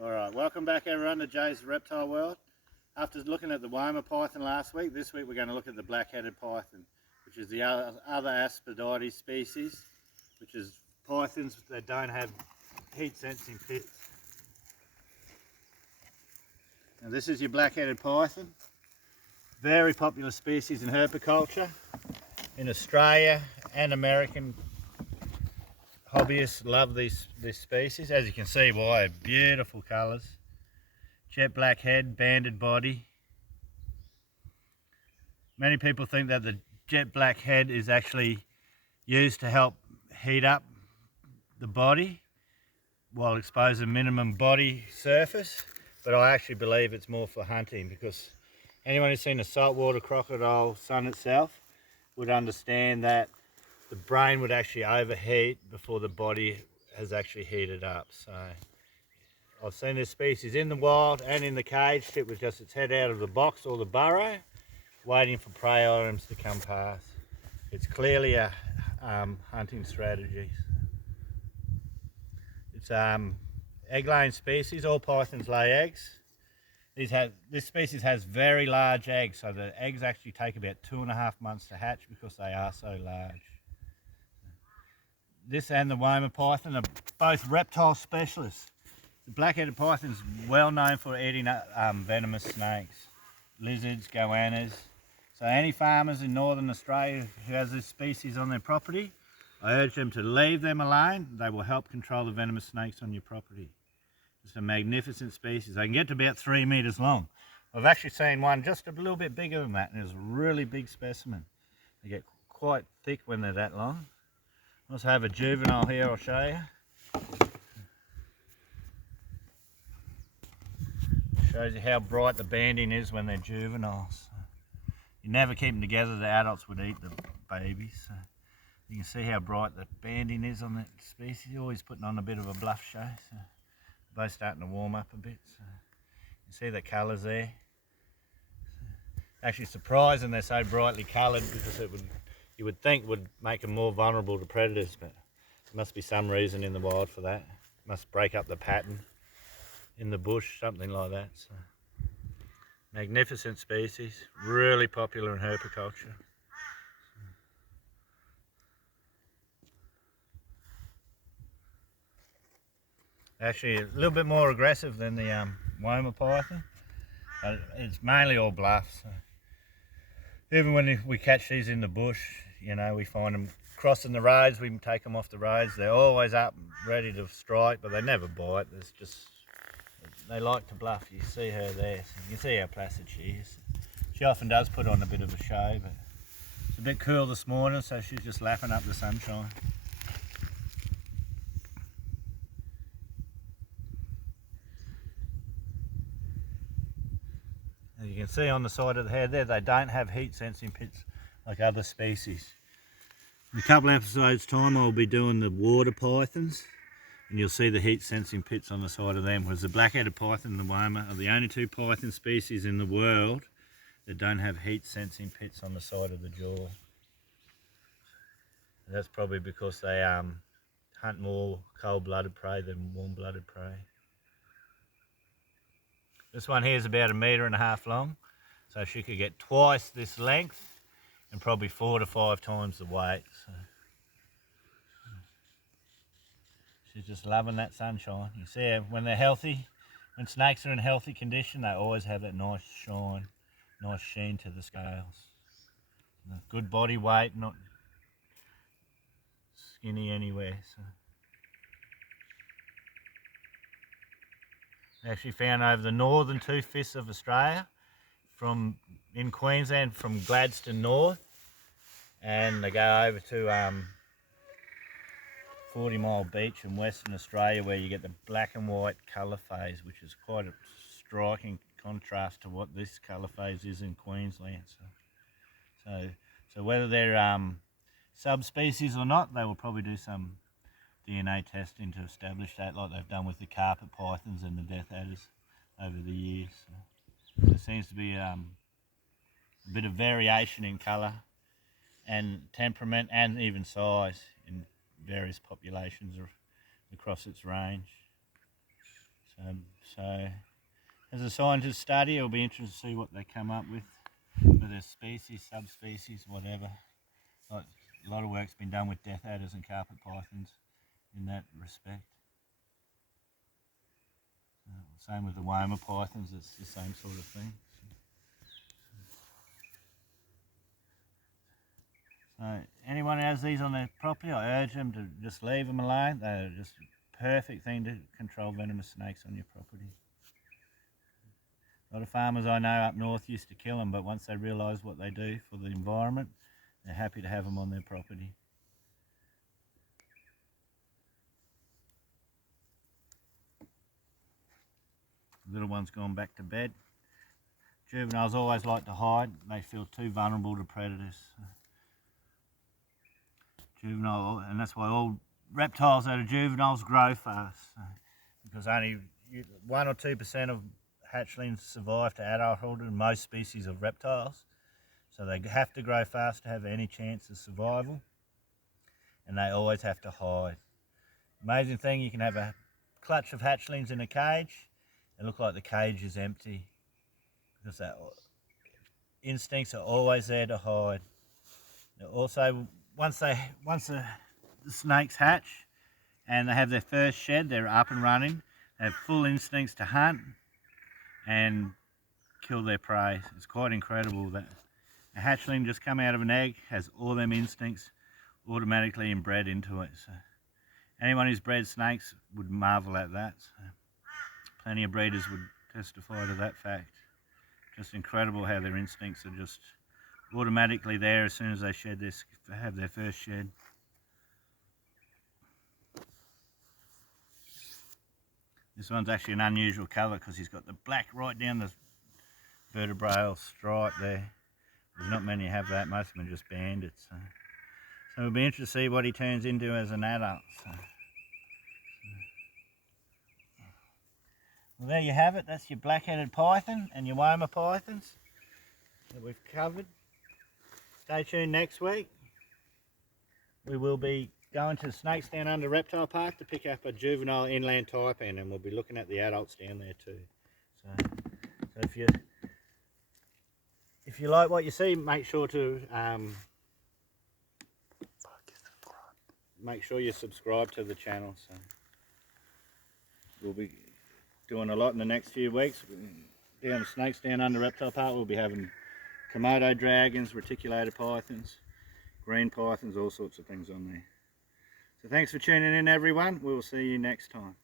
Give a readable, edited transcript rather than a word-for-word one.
Alright, welcome back everyone to Jay's Reptile World. After looking at the Woma python last week, this week we're going to look at the black-headed python, which is the other Aspidites species, which is pythons that don't have heat-sensing pits. Now this is your black-headed python, very popular species in herpiculture in Australia and American. Hobbyists love this species, as you can see by beautiful colours. Jet black head, banded body. Many people think that the jet black head is actually used to help heat up the body while exposing minimum body surface, but I actually believe it's more for hunting, because anyone who's seen a saltwater crocodile sun itself would understand that the brain would actually overheat before the body has actually heated up. So I've seen this species in the wild and in the cage sit with just its head out of the box or the burrow, waiting for prey items to come past. It's clearly a hunting strategy. It's egg-laying species. All pythons lay eggs. This species has very large eggs, so the eggs actually take about 2.5 months to hatch because they are so large. This and the Woma python are both reptile specialists. The black-headed python is well known for eating venomous snakes, lizards, goannas. So any farmers in northern Australia who has this species on their property, I urge them to leave them alone. They will help control the venomous snakes on your property. It's a magnificent species. They can get to about 3 metres long. I've actually seen one just a little bit bigger than that, and it's a really big specimen. They get quite thick when they're that long. I also have a juvenile here, I'll show you. Shows you how bright the banding is when they're juveniles. You never keep them together, the adults would eat the babies. So you can see how bright the banding is on that species. You're always putting on a bit of a bluff show. So both starting to warm up a bit. So you see the colours there. Actually surprising they're so brightly coloured, because you would think would make them more vulnerable to predators, but there must be some reason in the wild for that. Must break up the pattern in the bush, something like that. So, magnificent species, really popular in herpiculture. Actually a little bit more aggressive than the Woma python, but it's mainly all bluff. So even when we catch these in the bush, you know, we find them crossing the roads, we can take them off the roads. They're always up, ready to strike, but they never bite. It's just, they like to bluff. You see her there, so you can see how placid she is. She often does put on a bit of a show, but it's a bit cool this morning, so she's just lapping up the sunshine. As you can see on the side of the head there, they don't have heat sensing pits like other species. In a couple of episodes time I'll be doing the water pythons, and you'll see the heat sensing pits on the side of them, whereas the black-headed python and the Woma are the only two python species in the world that don't have heat sensing pits on the side of the jaw. And that's probably because they hunt more cold-blooded prey than warm-blooded prey. This one here is about 1.5 meters long, so she could get twice this length and probably 4 to 5 times the weight. So she's just loving that sunshine. You see her when they're healthy, when snakes are in healthy condition, they always have that nice shine, nice sheen to the scales. Good body weight, not skinny anywhere. So actually found over the northern 2/5 of Australia, in Queensland from Gladstone North, and they go over to 40 Mile Beach in Western Australia, where you get the black and white colour phase, which is quite a striking contrast to what this colour phase is in Queensland. So whether they're subspecies or not, they will probably do some DNA testing to establish that, like they've done with the carpet pythons and the death adders over the years. So there seems to be a bit of variation in colour and temperament and even size in various populations across its range. So So as a scientist study, it'll be interesting to see what they come up with, whether it's species, subspecies, whatever. Like, a lot of work's been done with death adders and carpet pythons in that respect. Same with the Woma pythons, it's the same sort of thing. So anyone who has these on their property, I urge them to just leave them alone. They're just a perfect thing to control venomous snakes on your property. A lot of farmers I know up north used to kill them, but once they realise what they do for the environment, they're happy to have them on their property. The little one's gone back to bed. Juveniles always like to hide. They feel too vulnerable to predators. Juvenile, and that's why all reptiles that are juveniles grow fast, because only 1 or 2% of hatchlings survive to adulthood in most species of reptiles. So they have to grow fast to have any chance of survival, and they always have to hide. Amazing thing, you can have a clutch of hatchlings in a cage and look like the cage is empty, because that instincts are always there to hide. Also, once the snakes hatch and they have their first shed, they're up and running. They have full instincts to hunt and kill their prey. It's quite incredible that a hatchling just come out of an egg has all them instincts automatically inbred into it. So anyone who's bred snakes would marvel at that. So plenty of breeders would testify to that fact. Just incredible how their instincts are just automatically there as soon as they have their first shed. This one's actually an unusual colour because he's got the black right down the vertebral stripe there. There's not many have that, most of them are just bandits. So it'll be interesting to see what he turns into as an adult. Well, there you have it. That's your black-headed python and your Woma pythons that we've covered. Stay tuned next week. We will be going to Snakes Down Under Reptile Park to pick up a juvenile inland taipan, and we'll be looking at the adults down there too. So if you like what you see, make sure to make sure you subscribe to the channel. So we'll be doing a lot in the next few weeks. Down Snakes Down Under Reptile Park, we'll be having Komodo dragons, reticulated pythons, green pythons, all sorts of things on there. So thanks for tuning in, everyone. We'll see you next time.